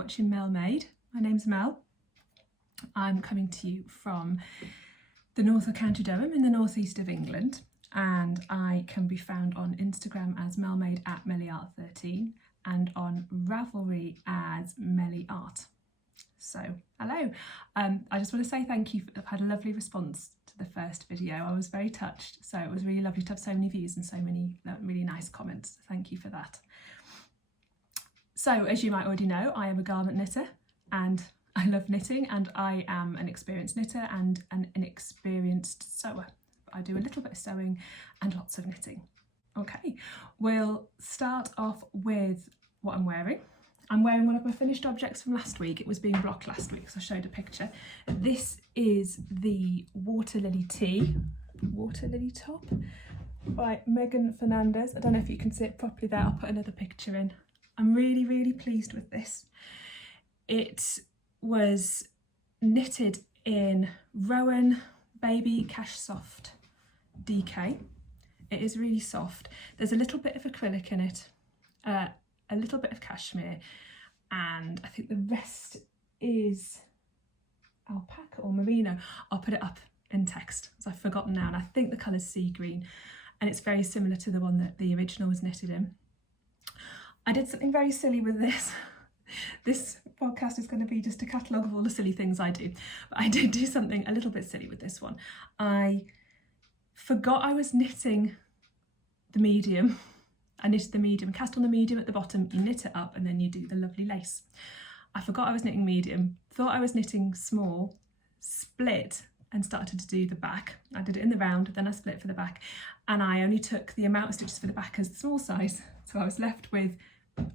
watching MelMade. My name's Mel. I'm coming to you from the north of County Durham in the northeast of England, and I can be found on Instagram as MelMade at MellyArt13 and on Ravelry as MellyArt. So hello, I just want to say thank you. I've had a lovely response to the first video. I was very touched, so it was really lovely to have so many views and so many really nice comments. Thank you for that. So as you might already know, I am a garment knitter and I love knitting, and I am an experienced knitter and an experienced sewer. I do a little bit of sewing and lots of knitting. Okay, we'll start off with what I'm wearing. I'm wearing one of my finished objects from last week. It was being blocked last week, so I showed a picture. This is the Waterlily tee, Waterlily top by Meghan Fernandez. I don't know if you can see it properly there. I'll put another picture in. I'm really, really pleased with this. It was knitted in Rowan Baby Cashsoft DK. It is really soft. There's a little bit of acrylic in it, a little bit of cashmere, and I think the rest is alpaca or merino. I'll put it up in text, as I've forgotten now, and I think the colour's sea green, and it's very similar to the one that the original was knitted in. I did something very silly with this. This podcast is going to be just a catalogue of all the silly things I do, but I did do something a little bit silly with this one. I forgot I was knitting the medium. I knitted the medium, cast on the medium at the bottom, you knit it up, and then you do the lovely lace. I forgot I was knitting medium, thought I was knitting small, split and started to do the back. I did it in the round, then I split for the back, and I only took the amount of stitches for the back as the small size, so I was left with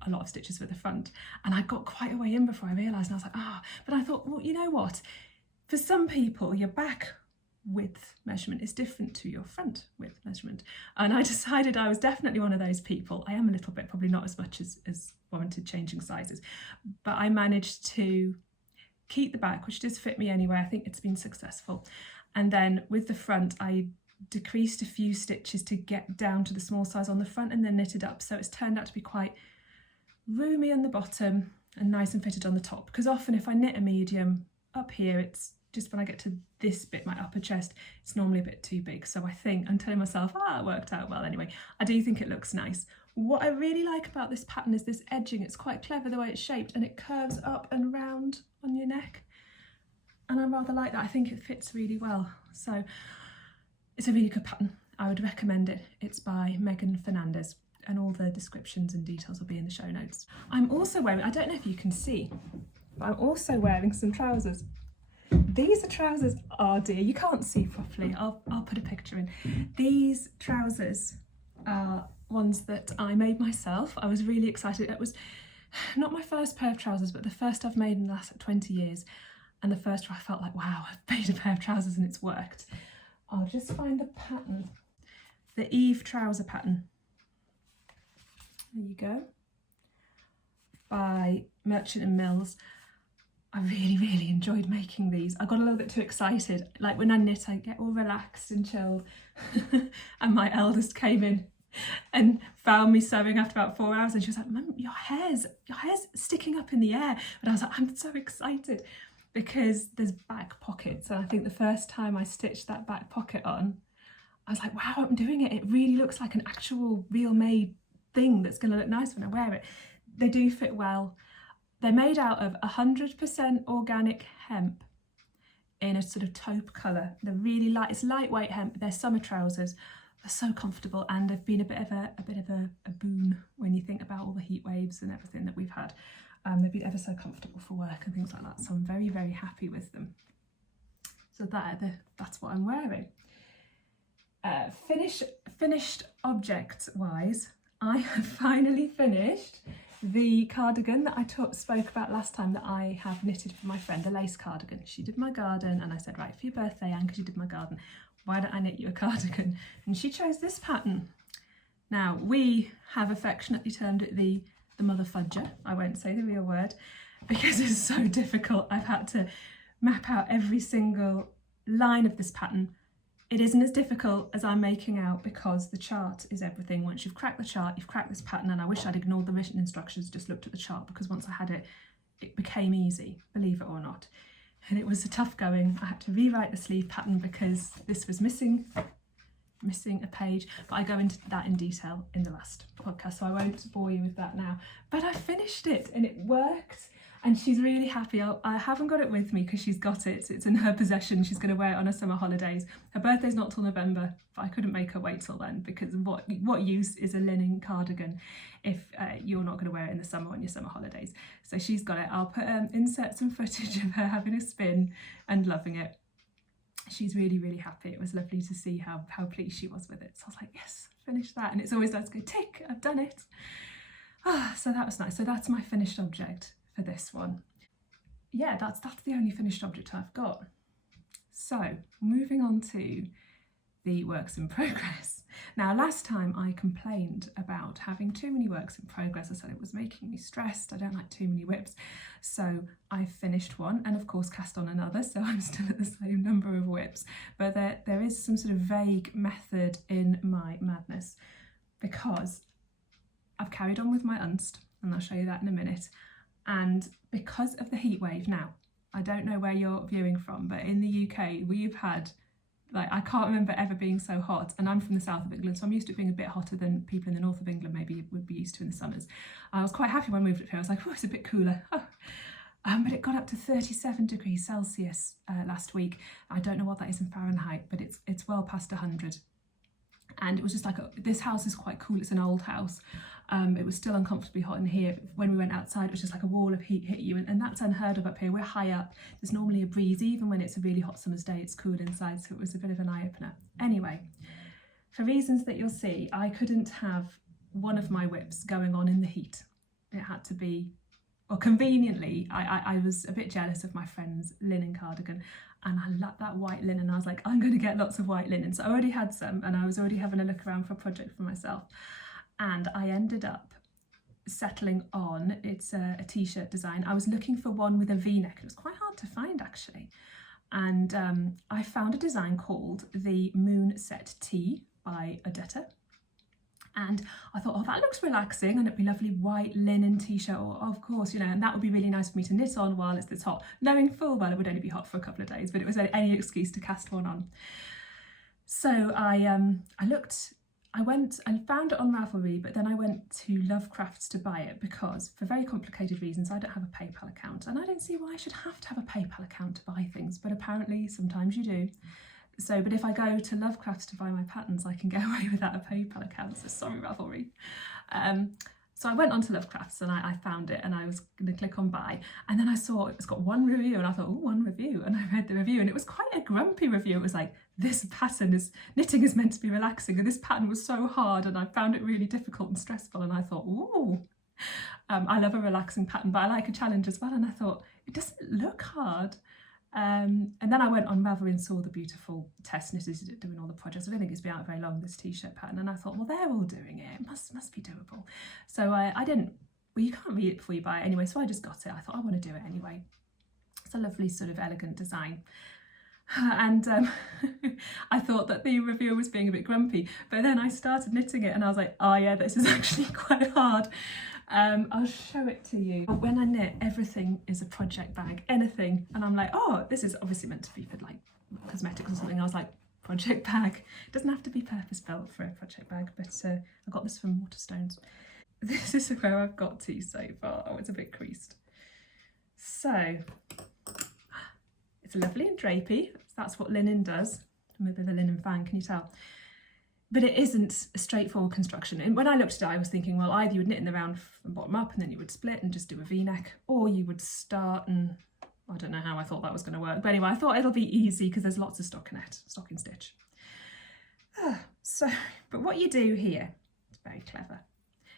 a lot of stitches for the front, and I got quite a way in before I realised, and I was like, but I thought, well, you know what, for some people your back width measurement is different to your front width measurement, and I decided I was definitely one of those people. I am a little bit, probably not as much as warranted changing sizes, but I managed to keep the back, which does fit me anyway. I think it's been successful, and then with the front I decreased a few stitches to get down to the small size on the front and then knitted up, so it's turned out to be quite roomy on the bottom and nice and fitted on the top, because often if I knit a medium up here, it's just when I get to this bit, my upper chest, it's normally a bit too big. So I think I'm telling myself, it worked out well anyway. I do think it looks nice. What I really like about this pattern is this edging. It's quite clever the way it's shaped, and it curves up and round on your neck, and I rather like that. I think it fits really well, so it's a really good pattern. I would recommend it. It's by Meghan Fernandez, and all the descriptions and details will be in the show notes. I'm also wearing, I don't know if you can see, but I'm also wearing some trousers. These are trousers, oh dear, you can't see properly. I'll put a picture in. These trousers are ones that I made myself. I was really excited. It was not my first pair of trousers, but the first I've made in the last 20 years. And the first I felt like, wow, I've made a pair of trousers and it's worked. I'll just find the pattern, the Eve trouser pattern. There you go, by Merchant & Mills. I really, really enjoyed making these. I got a little bit too excited. Like when I knit, I get all relaxed and chilled. And my eldest came in and found me sewing after about 4 hours, and she was like, Mum, your hair's sticking up in the air. But I was like, I'm so excited because there's back pockets. And I think the first time I stitched that back pocket on, I was like, wow, I'm doing it. It really looks like an actual real made thing that's going to look nice when I wear it. They do fit well. They're made out of 100% organic hemp in a sort of taupe colour. They're really light. It's lightweight hemp. They're summer trousers. They're so comfortable, and they've been a bit of a boon when you think about all the heat waves and everything that we've had. They've been ever so comfortable for work and things like that. So I'm very, very happy with them. So that's what I'm wearing. Finished object wise, I have finally finished the cardigan that I spoke about last time that I have knitted for my friend, the lace cardigan. She did my garden, and I said, right, for your birthday, Anne, because you did my garden, why don't I knit you a cardigan? And she chose this pattern. Now, we have affectionately termed it the mother fudger. I won't say the real word because it's so difficult. I've had to map out every single line of this pattern. It isn't as difficult as I'm making out because the chart is everything. Once you've cracked the chart, you've cracked this pattern, and I wish I'd ignored the written instructions, just looked at the chart, because once I had it, it became easy, believe it or not. And it was a tough going. I had to rewrite the sleeve pattern because this was missing a page, but I go into that in detail in the last podcast, so I won't bore you with that now. But I finished it and it worked, and she's really happy. I haven't got it with me because she's got it. It's in her possession. She's going to wear it on her summer holidays. Her birthday's not till November, but I couldn't make her wait till then, because what use is a linen cardigan if you're not going to wear it in the summer on your summer holidays? So she's got it. I'll insert some footage of her having a spin and loving it. She's really, really happy. It was lovely to see how pleased she was with it. So I was like, yes, finished that. And it's always nice to go, tick, I've done it. So that was nice. So that's my finished object for this one. Yeah, that's the only finished object I've got. So moving on to the works in progress. Now, last time I complained about having too many works in progress. I said it was making me stressed. I don't like too many whips. So I finished one and of course cast on another. So I'm still at the same number of whips, but there is some sort of vague method in my madness, because I've carried on with my Unst, and I'll show you that in a minute. And because of the heat wave, now, I don't know where you're viewing from, but in the UK, we've had, like, I can't remember ever being so hot, and I'm from the south of England, so I'm used to it being a bit hotter than people in the north of England maybe would be used to in the summers. I was quite happy when I moved up here. I was like, oh, it's a bit cooler. But it got up to 37 degrees Celsius last week. I don't know what that is in Fahrenheit, but it's well past 100. And it was just like, this house is quite cool. It's an old house. It was still uncomfortably hot in here. When we went outside, it was just like a wall of heat hit you, and that's unheard of up here. We're high up. There's normally a breeze. Even when it's a really hot summer's day, it's cool inside, so it was a bit of an eye-opener. Anyway, for reasons that you'll see, I couldn't have one of my whips going on in the heat. It had to be, or conveniently, I was a bit jealous of my friend's linen cardigan, and I loved that white linen. I was like, I'm going to get lots of white linen. So I already had some, and I was already having a look around for a project for myself. And I ended up settling on, it's a t-shirt design. I was looking for one with a v-neck. It was quite hard to find, actually. And I found a design called the Moonset Tee by Ozetta. And I thought, oh, that looks relaxing, and it'd be lovely white linen t-shirt, or of course, you know, and that would be really nice for me to knit on while it's this hot, knowing full well it would only be hot for a couple of days, but it was any excuse to cast one on. So I found it on Ravelry, but then I went to Lovecrafts to buy it because, for very complicated reasons, I don't have a PayPal account, and I don't see why I should have to have a PayPal account to buy things, but apparently sometimes you do. So, but if I go to Lovecrafts to buy my patterns, I can get away without a PayPal account, so sorry Ravelry. So I went onto Lovecrafts and I found it, and I was going to click on buy, and then I saw it's got one review, and I thought, oh, one review, and I read the review, and it was quite a grumpy review. It was like, this pattern knitting is meant to be relaxing, and this pattern was so hard, and I found it really difficult and stressful, and I thought, ooh, I love a relaxing pattern, but I like a challenge as well, and I thought, it doesn't look hard. And then I went on Ravelry and saw the beautiful test knitters doing all the projects. I don't think it's been out very long, this t-shirt pattern, and I thought, well, they're all doing it. It must be doable. So I didn't, well, you can't read it before you buy it anyway, so I just got it. I thought, I want to do it anyway. It's a lovely sort of elegant design. And I thought that the reviewer was being a bit grumpy, but then I started knitting it and I was like, oh yeah, this is actually quite hard. I'll show it to you. When I knit, everything is a project bag, anything, and I'm like, oh, this is obviously meant to be for like cosmetics or something. I was like, project bag. It doesn't have to be purpose built for a project bag, but I got this from Waterstones. This is where I've got to so far. Oh, it's a bit creased. So it's lovely and drapey. That's what linen does. I'm a bit of a linen fan, can you tell? But it isn't a straightforward construction. And when I looked at it, I was thinking, well, either you would knit in the round from bottom up and then you would split and just do a V-neck, or you would start and, I don't know how I thought that was going to work. But anyway, I thought it'll be easy because there's lots of stocking stitch. But what you do here, it's very clever.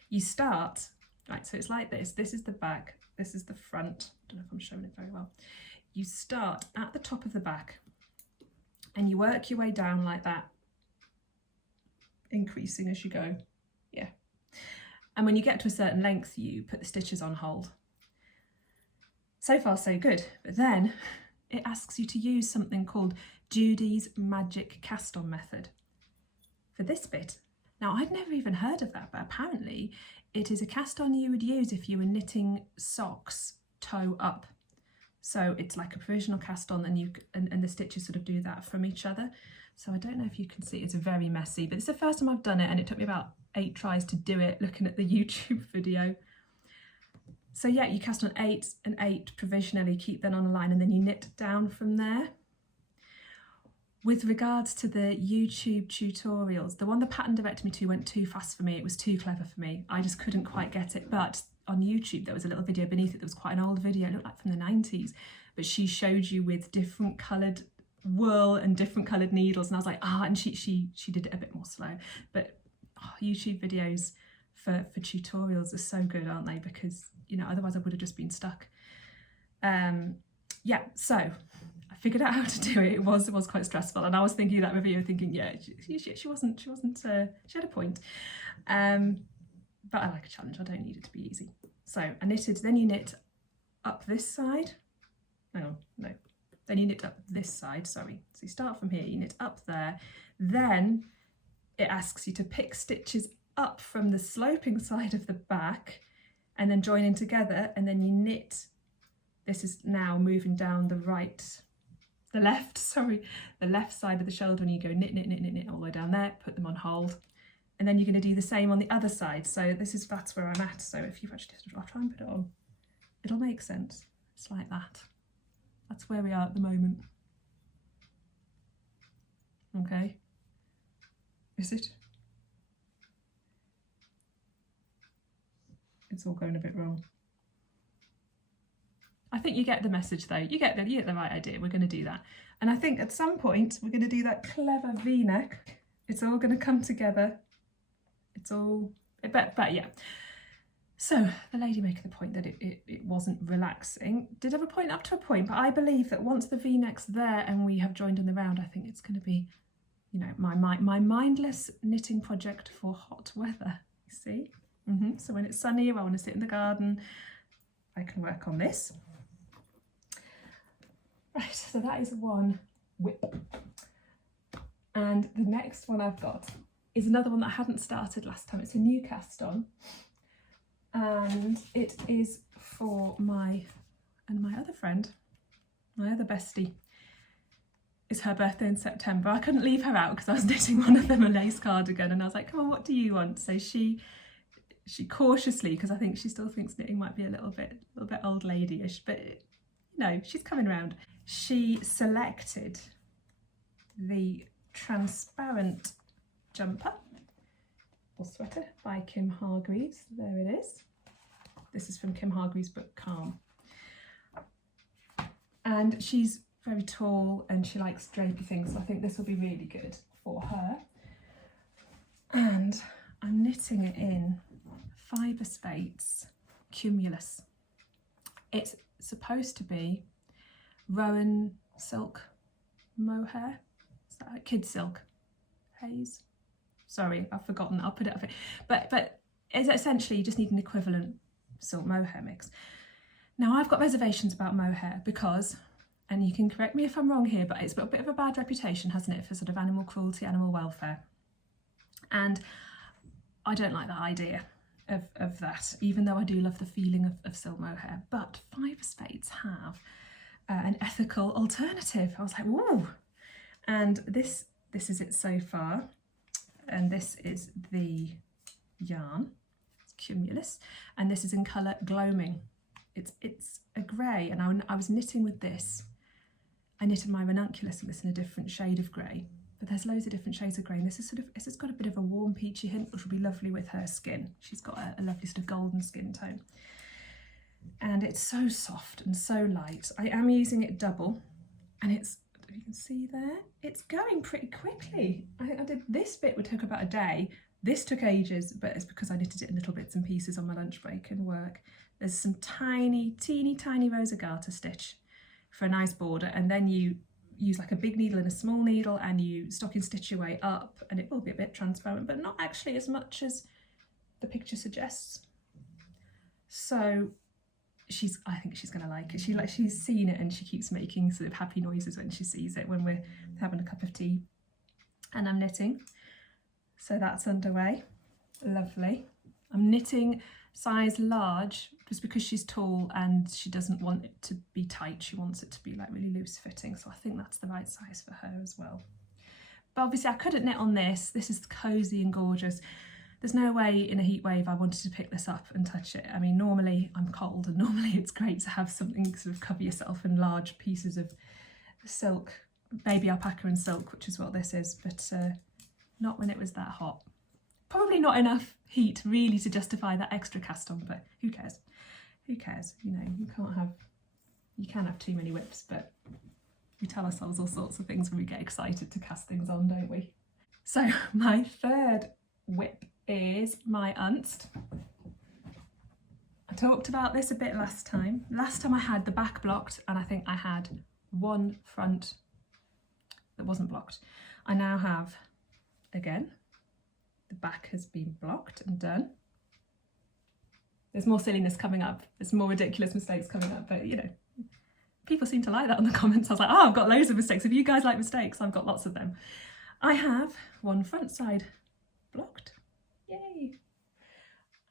You start, right, so it's like this. This is the back, this is the front. I don't know if I'm showing it very well. You start at the top of the back and you work your way down like that, increasing as you go. Yeah. And when you get to a certain length, you put the stitches on hold. So far, so good. But then it asks you to use something called Judy's magic cast-on method for this bit. Now, I'd never even heard of that, but apparently it is a cast-on you would use if you were knitting socks toe up. So it's like a provisional cast on, and the stitches sort of do that from each other. So I don't know if you can see, it's very messy, but it's the first time I've done it, and it took me about 8 tries to do it, looking at the YouTube video. So yeah, you cast on 8 and 8 provisionally, keep them on a line, and then you knit down from there. With regards to the YouTube tutorials, the one the pattern directed me to went too fast for me. It was too clever for me. I just couldn't quite get it. But on YouTube, there was a little video beneath it that was quite an old video. It looked like from the 90s. But she showed you with different coloured wool and different coloured needles. And I was like, and she did it a bit more slow. But YouTube videos for tutorials are so good, aren't they? Because, you know, otherwise I would have just been stuck. Yeah, so I figured out how to do it. It was quite stressful, and I was thinking that review, thinking, yeah, she wasn't. She had a point. But I like a challenge. I don't need it to be easy. So I knitted. Then you knit up this side. Hang on, no. Then you knit up this side. Sorry. So you start from here. You knit up there. Then it asks you to pick stitches up from the sloping side of the back, and then join in together. And then you knit. This is now moving down the left side of the shoulder, and you go knit, knit, knit, knit, knit all the way down there, put them on hold. And then you're going to do the same on the other side. So that's where I'm at. So if you've actually, I'll try and put it on. It'll make sense. It's like that. That's where we are at the moment. Okay. Is it? It's all going a bit wrong. I think you get the message though. You get the right idea. We're going to do that. And I think at some point we're going to do that clever V-neck. It's all going to come together. It's all, but yeah. So the lady making the point that it wasn't relaxing did have a point up to a point, but I believe that once the V-neck's there and we have joined in the round, I think it's going to be, you know, my mindless knitting project for hot weather. You see? So when it's sunny, I want to sit in the garden, I can work on this. Right, so that is one whip. And the next one I've got is another one that I hadn't started last time. It's a new cast on, and it is for my other friend, my other bestie. It's her birthday in September. I couldn't leave her out because I was knitting one of them a lace cardigan, and I was like, come on, what do you want? So she cautiously, because I think she still thinks knitting might be a little bit old ladyish, but you know, she's coming around. She selected the transparent jumper or sweater by Kim Hargreaves. There it is. This is from Kim Hargreaves' book Calm. And she's very tall and she likes drapey things, so I think this will be really good for her. And I'm knitting it in Fyberspates Cumulus. It's supposed to be Rowan silk mohair. Is that right? Kid silk haze. Sorry, I've forgotten. I'll put it up here. But it's essentially you just need an equivalent silk mohair mix. Now I've got reservations about mohair because, and you can correct me if I'm wrong here, but it's got a bit of a bad reputation, hasn't it, for sort of animal cruelty, animal welfare. And I don't like that idea of that, even though I do love the feeling of silk mohair. But Fyberspates have an ethical alternative. I was like, ooh. And this is it so far. And this is the yarn, it's Cumulus, and this is in colour Gloaming. It's a grey, and I was knitting with this. I knitted my ranunculus in this in a different shade of grey, but there's loads of different shades of grey, and this has got a bit of a warm peachy hint, which will be lovely with her skin. She's got a lovely sort of golden skin tone. And it's so soft and so light. I am using it double, and it's, if you can see there, it's going pretty quickly. I think I did this bit would take about a day. This took ages, but it's because I knitted it in little bits and pieces on my lunch break and work. There's some teeny tiny rows of garter stitch for a nice border, and then you use like a big needle and a small needle and you stocking stitch your way up, and it will be a bit transparent, but not actually as much as the picture suggests. So I think she's gonna like it. She's seen it and she keeps making sort of happy noises when she sees it when we're having a cup of tea and I'm knitting. So that's underway. Lovely. I'm knitting size large just because she's tall and she doesn't want it to be tight. She wants it to be like really loose fitting. So I think that's the right size for her as well. But obviously I couldn't knit on this. This is cozy and gorgeous. There's no way in a heat wave I wanted to pick this up and touch it. I mean, normally I'm cold and normally it's great to have something sort of cover yourself in large pieces of silk, baby alpaca and silk, which is what this is, but not when it was that hot. Probably not enough heat really to justify that extra cast on, but who cares? Who cares? You know, you can have too many whips, but we tell ourselves all sorts of things when we get excited to cast things on, don't we? So my third whip is my Unst. I talked about this a bit last time. Last time I had the back blocked, and I think I had one front that wasn't blocked. I now have, again, the back has been blocked and done. There's more silliness coming up. There's more ridiculous mistakes coming up, but you know, people seem to like that on the comments. I was like, oh, I've got loads of mistakes. If you guys like mistakes, I've got lots of them. I have one front side blocked, yay,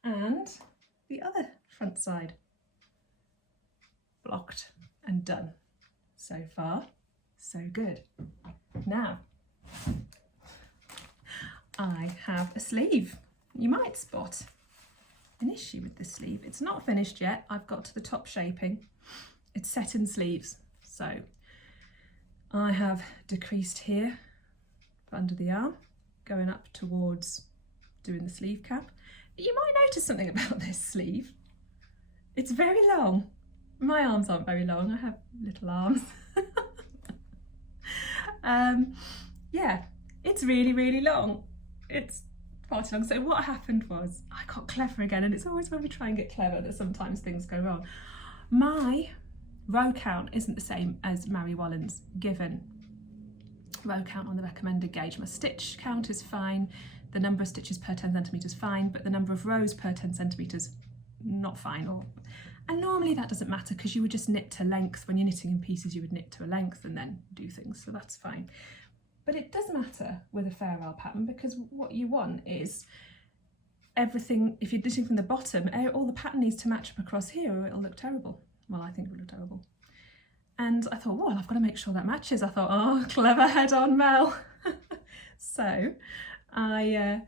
and the other front side blocked and done. So far, so good. Now, I have a sleeve. You might spot an issue with this sleeve. It's not finished yet. I've got to the top shaping. It's set in sleeves. So I have decreased here under the arm, going up towards doing the sleeve cap. You might notice something about this sleeve. It's very long. My arms aren't very long. I have little arms. Yeah, it's really, really long. It's far too long. So what happened was I got clever again, and it's always when we try and get clever that sometimes things go wrong. My row count isn't the same as Marie Wallin's given row count on the recommended gauge. My stitch count is fine, the number of stitches per 10 centimetres fine, but the number of rows per 10 centimetres not fine. And normally that doesn't matter because you would just knit to length. When you're knitting in pieces, you would knit to a length and then do things, so that's fine. But it does matter with a farewell pattern because what you want is everything, if you're knitting from the bottom, all the pattern needs to match up across here or it'll look terrible. Well, I think it will look terrible. And I thought, well, I've got to make sure that matches. I thought, oh, clever head on, Mel. So I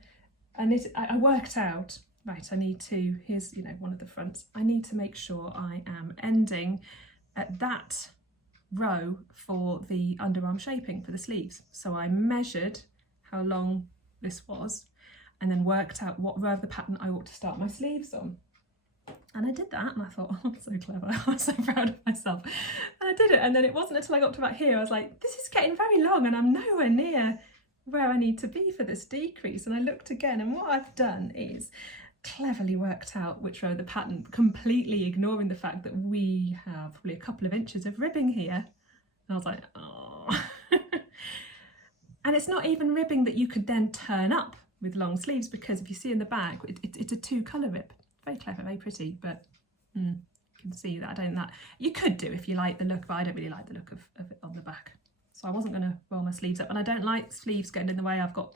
worked out, right, I need to, here's, you know, one of the fronts. I need to make sure I am ending at that row for the underarm shaping for the sleeves. So I measured how long this was and then worked out what row of the pattern I ought to start my sleeves on. And I did that and I thought, oh, I'm so clever. I'm so proud of myself. And I did it, and then it wasn't until I got to about here I was like, this is getting very long and I'm nowhere near where I need to be for this decrease. And I looked again, and what I've done is cleverly worked out which row of the pattern, completely ignoring the fact that we have probably a couple of inches of ribbing here. And I was like, oh. And it's not even ribbing that you could then turn up with long sleeves, because if you see in the back, it's a 2-colour rib. Very clever, very pretty, but you can see that I don't that. You could do if you like the look, but I don't really like the look of it on the back. So I wasn't going to roll my sleeves up, and I don't like sleeves getting in the way. I've got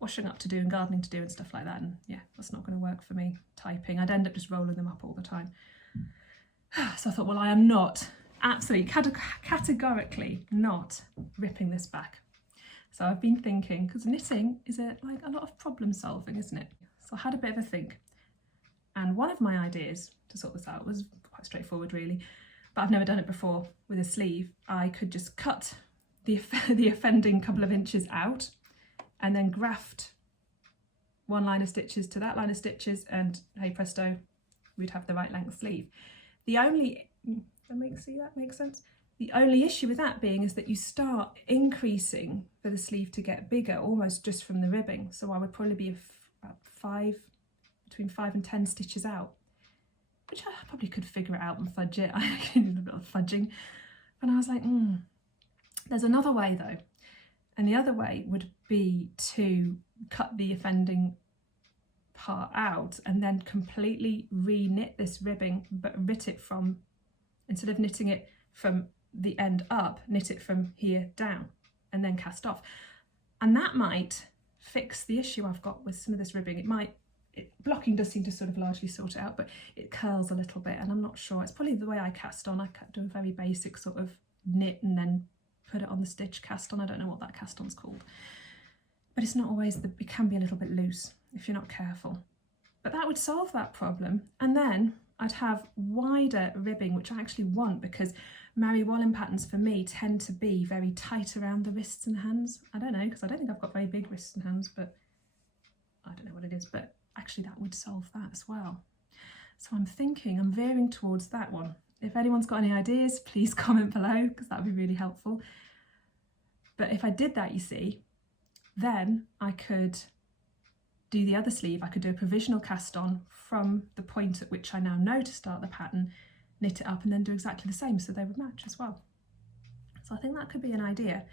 washing up to do and gardening to do and stuff like that, and yeah, that's not going to work for me typing. I'd end up just rolling them up all the time. So I thought, well, I am not, absolutely, categorically not ripping this back. So I've been thinking, because knitting is like a lot of problem solving, isn't it? So I had a bit of a think. And one of my ideas to sort this out was quite straightforward really, but I've never done it before with a sleeve. I could just cut the offending couple of inches out and then graft one line of stitches to that line of stitches, and hey presto, we'd have the right length sleeve. The only, that makes sense? The only issue with that being is that you start increasing for the sleeve to get bigger almost just from the ribbing. So I would probably be about between 5 and 10 stitches out, which I probably could figure it out and fudge it. I can do a bit of fudging. And I was like, there's another way though. And the other way would be to cut the offending part out and then completely re-knit this ribbing, but knit it from, instead of knitting it from the end up, knit it from here down and then cast off. And that might fix the issue I've got with some of this ribbing. blocking does seem to sort of largely sort it out, but it curls a little bit, and I'm not sure. It's probably the way I cast on. I do a very basic sort of knit and then put it on the stitch cast on. I don't know what that cast on's called, but it's not always, it can be a little bit loose if you're not careful. But that would solve that problem, and then I'd have wider ribbing, which I actually want, because Marie Wallin patterns for me tend to be very tight around the wrists and hands. I don't know, because I don't think I've got very big wrists and hands, but I don't know what it is, but actually that would solve that as well. So I'm thinking, I'm veering towards that one. If anyone's got any ideas, please comment below, because that would be really helpful. But if I did that, you see, then I could do the other sleeve. I could do a provisional cast on from the point at which I now know to start the pattern, knit it up, and then do exactly the same, so they would match as well. So I think that could be an idea.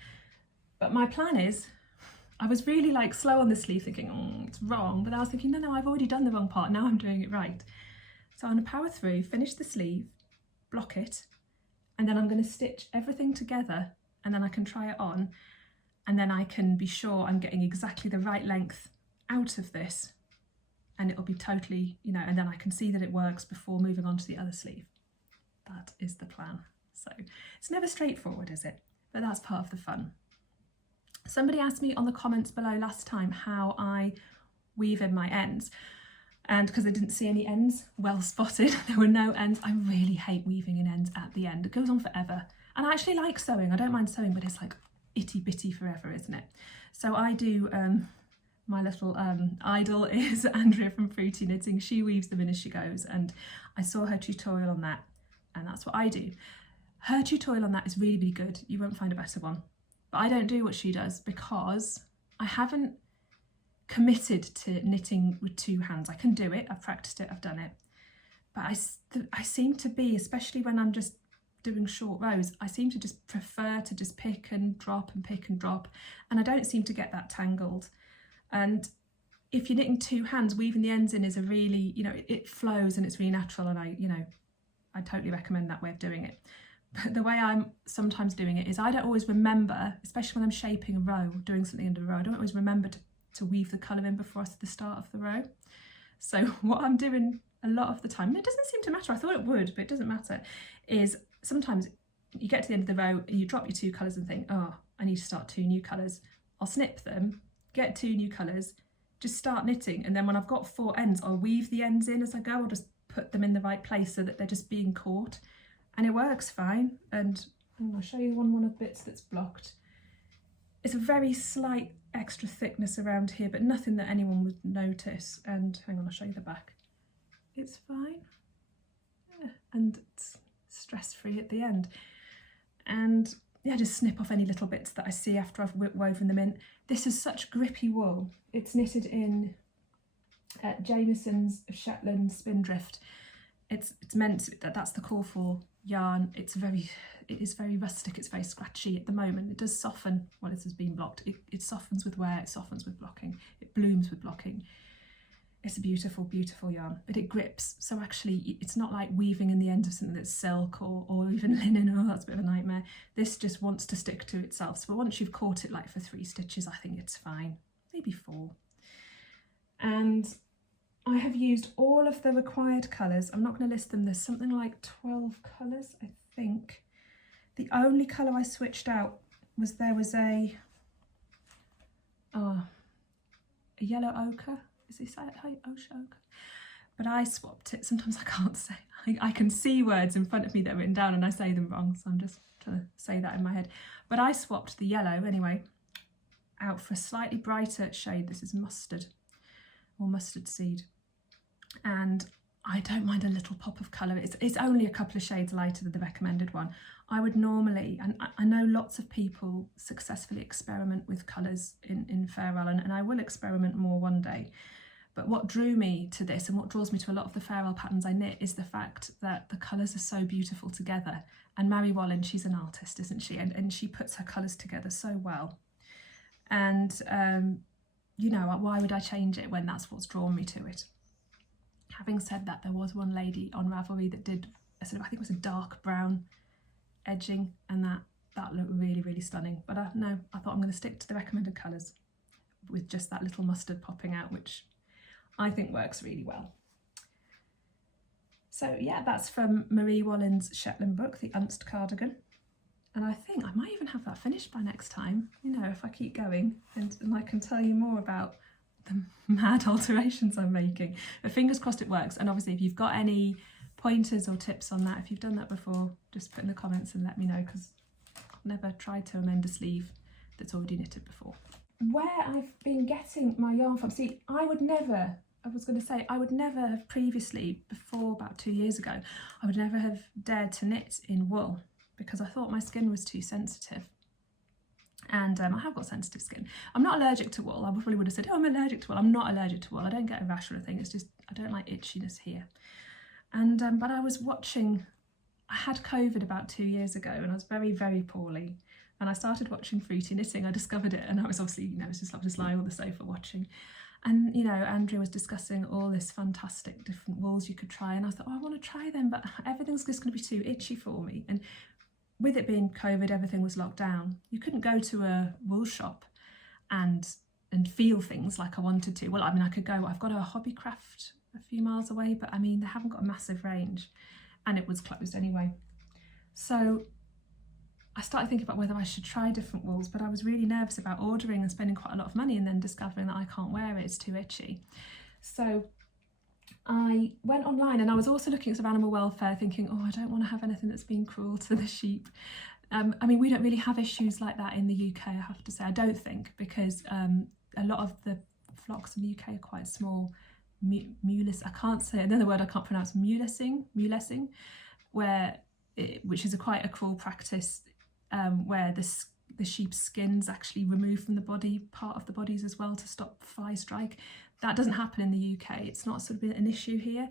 But my plan is, I was really like slow on the sleeve, thinking, oh, it's wrong, but I was thinking, no, I've already done the wrong part, now I'm doing it right. So I'm going to power through, finish the sleeve, block it, and then I'm going to stitch everything together, and then I can try it on, and then I can be sure I'm getting exactly the right length out of this, and it'll be totally, you know, and then I can see that it works before moving on to the other sleeve. That is the plan. So it's never straightforward, is it? But that's part of the fun. Somebody asked me on the comments below last time how I weave in my ends, and because I didn't see any ends well spotted, there were no ends. I really hate weaving in ends at the end. It goes on forever, and I actually like sewing. I don't mind sewing, but it's like itty bitty forever, isn't it? So I do, my little idol is Andrea from Fruity Knitting. She weaves them in as she goes, and I saw her tutorial on that, and that's what I do. Her tutorial on that is really, really good. You won't find a better one. But I don't do what she does because I haven't committed to knitting with two hands. I can do it, I've practiced it, I've done it. But I seem to be, especially when I'm just doing short rows, I seem to just prefer to just pick and drop and pick and drop, and I don't seem to get that tangled. And if you're knitting two hands, weaving the ends in is a really, you know, it flows and it's really natural, and I totally recommend that way of doing it. But the way I'm sometimes doing it is I don't always remember, especially when I'm shaping a row, doing something under a row, I don't always remember to weave the colour in before the start of the row. So what I'm doing a lot of the time, and it doesn't seem to matter, I thought it would, but it doesn't matter, is sometimes you get to the end of the row and you drop your two colours and think, oh, I need to start two new colours. I'll snip them, get two new colours, just start knitting, and then when I've got four ends, I'll weave the ends in as I go. I'll just put them in the right place so that they're just being caught, and it works fine. And I'll show you one of the bits that's blocked. It's a very slight extra thickness around here, but nothing that anyone would notice. And hang on, I'll show you the back. It's fine, yeah, and it's stress-free at the end. And yeah, just snip off any little bits that I see after I've woven them in. This is such grippy wool. It's knitted in Jamiesons Shetland Spindrift. It's meant that's the call for yarn. It is very rustic. It's very scratchy at the moment. It does soften when this has been blocked. It softens with wear. It softens with blocking. It blooms with blocking. It's a beautiful, beautiful yarn, but it grips. So actually, it's not like weaving in the end of something that's silk or even linen. Oh, that's a bit of a nightmare. This just wants to stick to itself. So once you've caught it like for 3 stitches, I think it's fine. Maybe 4. And I have used all of the required colours. I'm not going to list them. There's something like 12 colours, I think. The only colour I switched out was there was a yellow ochre. Is it ochre? But I swapped it. Sometimes I can't say. I can see words in front of me that are written down and I say them wrong, so I'm just trying to say that in my head. But I swapped the yellow anyway out for a slightly brighter shade. This is mustard or mustard seed. And I don't mind a little pop of colour. It's only a couple of shades lighter than the recommended one. I would normally, and I know lots of people successfully experiment with colours in Fair Isle, and I will experiment more one day. But what drew me to this, and what draws me to a lot of the Fair Isle patterns I knit, is the fact that the colours are so beautiful together. And Marie Wallin, she's an artist, isn't she? And she puts her colours together so well. And, you know, why would I change it when that's what's drawn me to it? Having said that, there was one lady on Ravelry that did a sort of, I think it was a dark brown edging, and that looked really, really stunning. But no, I thought I'm going to stick to the recommended colours with just that little mustard popping out, which I think works really well. So yeah, that's from Marie Wallin's Shetland book, the Unst cardigan. And I think I might even have that finished by next time, you know, if I keep going, and I can tell you more about the mad alterations I'm making. But fingers crossed it works. And obviously if you've got any pointers or tips on that, if you've done that before, just put in the comments and let me know, because I've never tried to amend a sleeve that's already knitted before. Where I've been getting my yarn from, see, I would never have previously, before about 2 years ago, I would never have dared to knit in wool because I thought my skin was too sensitive. And I have got sensitive skin. I'm not allergic to wool. I probably would have said, oh, I'm allergic to wool. I'm not allergic to wool. I don't get a rash or anything. It's just, I don't like itchiness here. And but I was watching, I had COVID about 2 years ago and I was very, very poorly. And I started watching Fruity Knitting. I discovered it and I was obviously, you know, it's just lying on the sofa watching. And, you know, Andrea was discussing all this fantastic different wools you could try. And I thought, oh, I want to try them, but everything's just going to be too itchy for me. And with it being COVID, everything was locked down. You couldn't go to a wool shop and feel things like I wanted to. Well, I mean, I could go, I've got a Hobbycraft a few miles away, but I mean, they haven't got a massive range and it was closed anyway. So I started thinking about whether I should try different wools, but I was really nervous about ordering and spending quite a lot of money and then discovering that I can't wear it, it's too itchy. So I went online and I was also looking at some animal welfare thinking, oh, I don't want to have anything that's been cruel to the sheep. I mean, we don't really have issues like that in the UK, I have to say. I don't think, because a lot of the flocks in the UK are quite small. I can't say another word I can't pronounce, mulesing, which is quite a cruel practice, where the sheep's skin's actually removed from the body, part of the bodies as well, to stop fly strike. That doesn't happen in the UK. It's not sort of an issue here.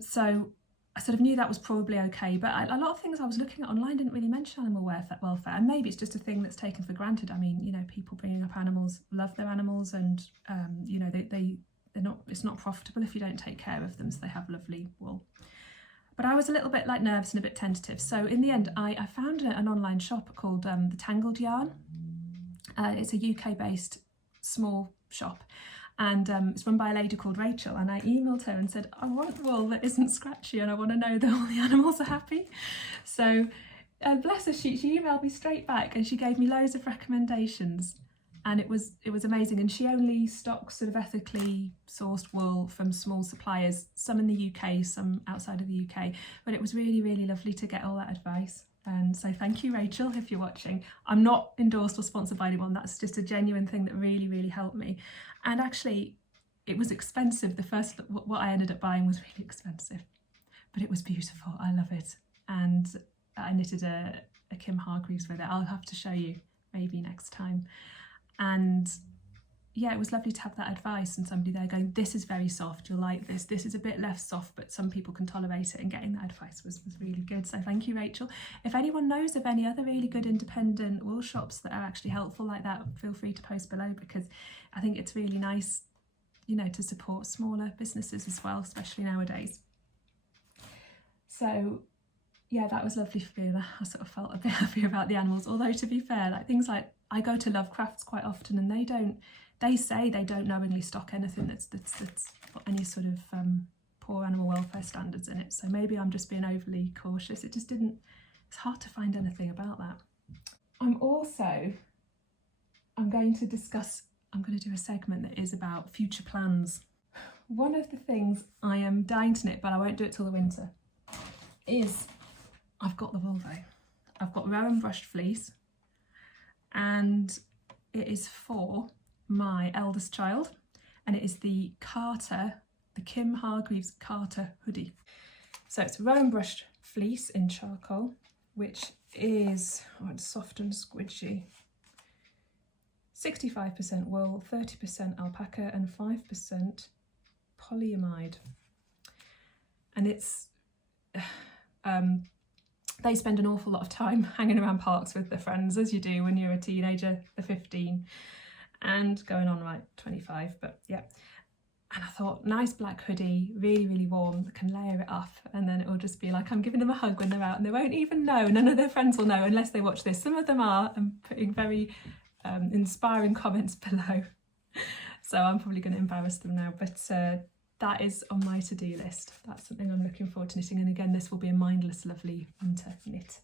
So I sort of knew that was probably okay, but a lot of things I was looking at online didn't really mention animal welfare, and maybe it's just a thing that's taken for granted. I mean, you know, people bringing up animals love their animals, and you know, they're not. It's not profitable if you don't take care of them, so they have lovely wool. But I was a little bit like nervous and a bit tentative. So in the end, I found an online shop called the Tangled Yarn. It's a UK-based small shop. And it's run by a lady called Rachel, and I emailed her and said, I want wool that isn't scratchy and I want to know that all the animals are happy. So bless her, she emailed me straight back and she gave me loads of recommendations, and it was amazing. And she only stocks sort of ethically sourced wool from small suppliers, some in the UK, some outside of the UK, but it was really, really lovely to get all that advice. And so thank you, Rachel, if you're watching. I'm not endorsed or sponsored by anyone, that's just a genuine thing that really, really helped me. And actually, it was expensive. What I ended up buying was really expensive, but it was beautiful. I love it. And I knitted a Kim Hargreaves with it. I'll have to show you maybe next time. And yeah, it was lovely to have that advice and somebody there going, this is very soft, you'll like this. This is a bit less soft, but some people can tolerate it, and getting that advice was really good. So thank you, Rachel. If anyone knows of any other really good independent wool shops that are actually helpful like that, feel free to post below, because I think it's really nice, you know, to support smaller businesses as well, especially nowadays. So yeah, that was lovely for me. I sort of felt a bit happy about the animals, although to be fair, like things like, I go to Lovecrafts quite often and they say they don't knowingly stock anything that's got any sort of poor animal welfare standards in it. So maybe I'm just being overly cautious. It's hard to find anything about that. I'm going to do a segment that is about future plans. One of the things I am dying to knit, but I won't do it till the winter, is I've got the wool though. I've got Rowan brushed fleece, and it is for my eldest child, and it is the Kim Hargreaves Carter hoodie. So it's Rowan brushed fleece in charcoal, which is, it's soft and squidgy. 65% wool, 30% alpaca and 5% polyamide. And it's, they spend an awful lot of time hanging around parks with their friends, as you do when you're a teenager, they're 15 and going on like 25, but yeah. And I thought, nice black hoodie, really, really warm, I can layer it up, and then it will just be like I'm giving them a hug when they're out, and they won't even know, none of their friends will know unless they watch this. Some of them are, and putting very inspiring comments below. So I'm probably going to embarrass them now, but that is on my to-do list. That's something I'm looking forward to knitting, and again this will be a mindless, lovely winter knit.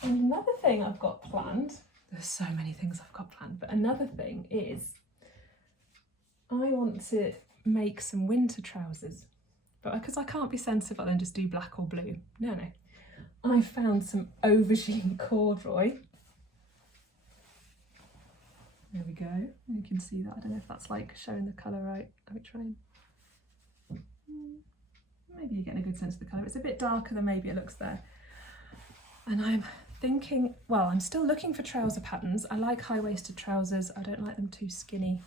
Another thing I've got planned, there's so many things I've got planned, but another thing is I want to make some winter trousers, but because I can't be sensible and just do black or blue, no, I found some aubergine corduroy. There we go, you can see that. I don't know if that's like showing the colour right. Let me try and... maybe you're getting a good sense of the colour. It's a bit darker than maybe it looks there. And I'm thinking, well, I'm still looking for trouser patterns. I like high-waisted trousers. I don't like them too skinny.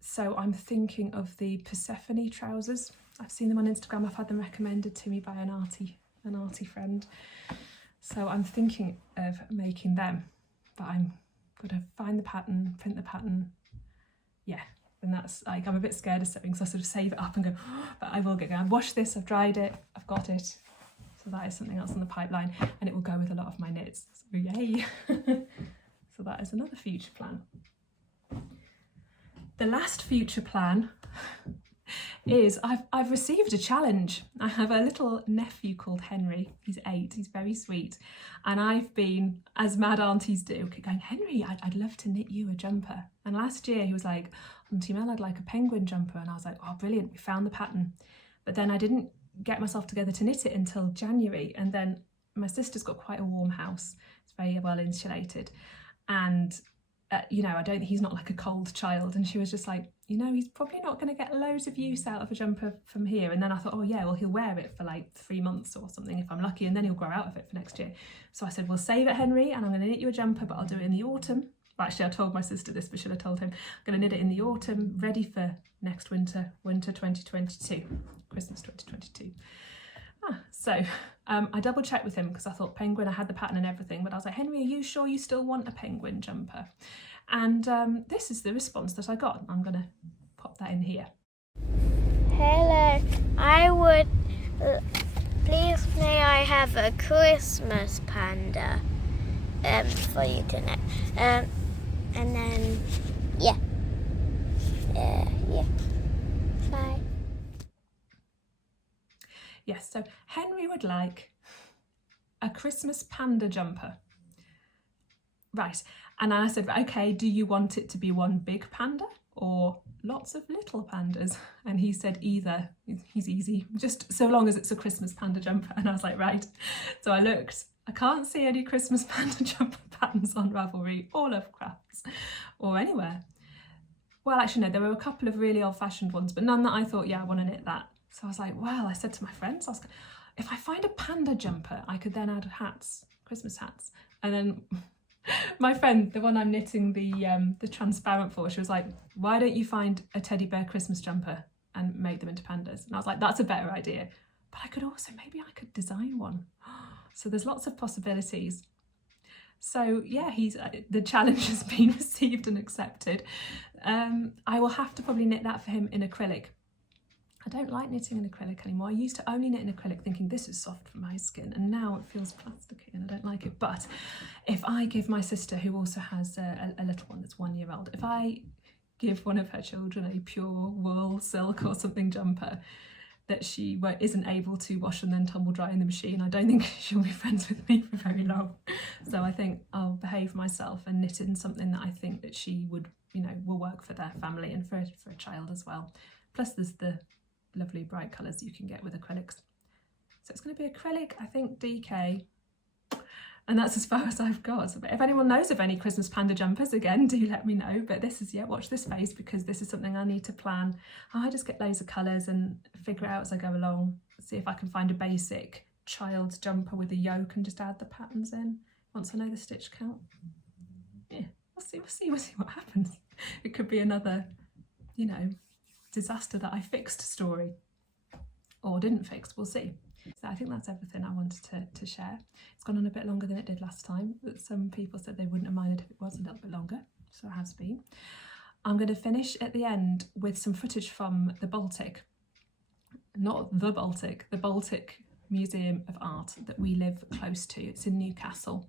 So I'm thinking of the Persephone trousers. I've seen them on Instagram. I've had them recommended to me by an arty friend. So I'm thinking of making them, but I'm going to find the pattern, print the pattern. Yeah, and that's like, I'm a bit scared of sewing, so I sort of save it up and go, oh, but I will get going. I've washed this, I've dried it, I've got it. So that is something else on the pipeline, and it will go with a lot of my knits. So yay! So that is another future plan. The last future plan is I've received a challenge. I have a little nephew called Henry. He's 8, he's very sweet. And I've been, as mad aunties do, going, Henry, I'd love to knit you a jumper. And last year he was like, Auntie Mel, I'd like a penguin jumper. And I was like, oh, brilliant, we found the pattern. But then I didn't get myself together to knit it until January. And then my sister's got quite a warm house. It's very well insulated. And you know, he's not like a cold child. And she was just like, you know, he's probably not going to get loads of use out of a jumper from here. And then I thought, oh yeah, well, he'll wear it for like 3 months or something if I'm lucky, and then he'll grow out of it for next year. So I said, well, save it, Henry, and I'm going to knit you a jumper, but I'll do it in the autumn. Well, actually, I told my sister this, but should have told him. I'm going to knit it in the autumn, ready for next winter 2022, Christmas 2022. So I double checked with him because I thought penguin, I had the pattern and everything, but I was like, Henry, are you sure you still want a penguin jumper? And this is the response that I got. I'm going to pop that in here. Hello, I would, please may I have a Christmas panda for you to knit. And then, yeah. Bye. Yes, so Henry would like a Christmas panda jumper. Right, and I said, okay, do you want it to be one big panda or lots of little pandas? And he said either. He's easy, just so long as it's a Christmas panda jumper. And I was like, right. So I looked, I can't see any Christmas panda jumper patterns on Ravelry or Lovecrafts or anywhere. Well, actually no, there were a couple of really old-fashioned ones, but none that I thought, yeah, I want to knit that. So I was like, well, I said to my friends, if I find a panda jumper, I could then add hats, Christmas hats. And then my friend, the one I'm knitting the transparent for, she was like, why don't you find a teddy bear Christmas jumper and make them into pandas? And I was like, that's a better idea. But I could also, maybe I could design one. So there's lots of possibilities. So yeah, the challenge has been received and accepted. I will have to probably knit that for him in acrylic. I don't like knitting in acrylic anymore. I used to only knit in acrylic thinking this is soft for my skin, and now it feels plasticky and I don't like it. But if I give my sister, who also has a little one that's 1 year old, if I give one of her children a pure wool, silk or something jumper that she isn't able to wash and then tumble dry in the machine, I don't think she'll be friends with me for very long. So I think I'll behave myself and knit in something that I think that she would, you know, will work for their family and for a child as well. Plus there's the lovely bright colours you can get with acrylics. So it's going to be acrylic, I think DK, and that's as far as I've got. So if anyone knows of any Christmas panda jumpers, again, do let me know. But this is, yeah, watch this space because this is something I need to plan. I just get loads of colours and figure it out as I go along. See if I can find a basic child's jumper with a yoke and just add the patterns in once I know the stitch count. Yeah, we'll see what happens. It could be another, you know, disaster that I fixed story, or didn't fix, we'll see. So I think that's everything I wanted to share. It's gone on a bit longer than it did last time, but some people said they wouldn't have minded if it was a little bit longer, so it has been. I'm going to finish at the end with some footage from the Baltic. Not the Baltic, the Baltic museum of art that we live close to. It's in Newcastle,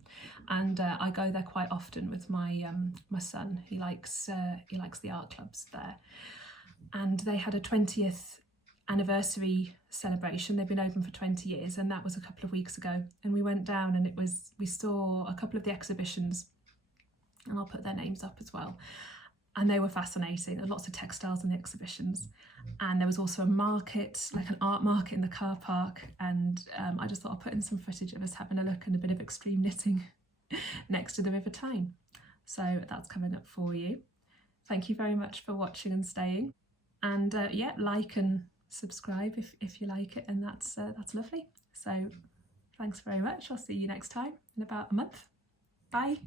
and I go there quite often with my my son. He likes the art clubs there, and they had a 20th anniversary celebration. They've been open for 20 years, and that was a couple of weeks ago, and we went down and we saw a couple of the exhibitions, and I'll put their names up as well, and they were fascinating. There were lots of textiles in the exhibitions, and there was also a market, like an art market in the car park, and I just thought I'll put in some footage of us having a look and a bit of extreme knitting next to the River Tyne. So that's coming up for you. Thank you very much for watching and staying, and yeah, like and subscribe if you like it, and that's lovely. So thanks very much. I'll see you next time in about a month. Bye.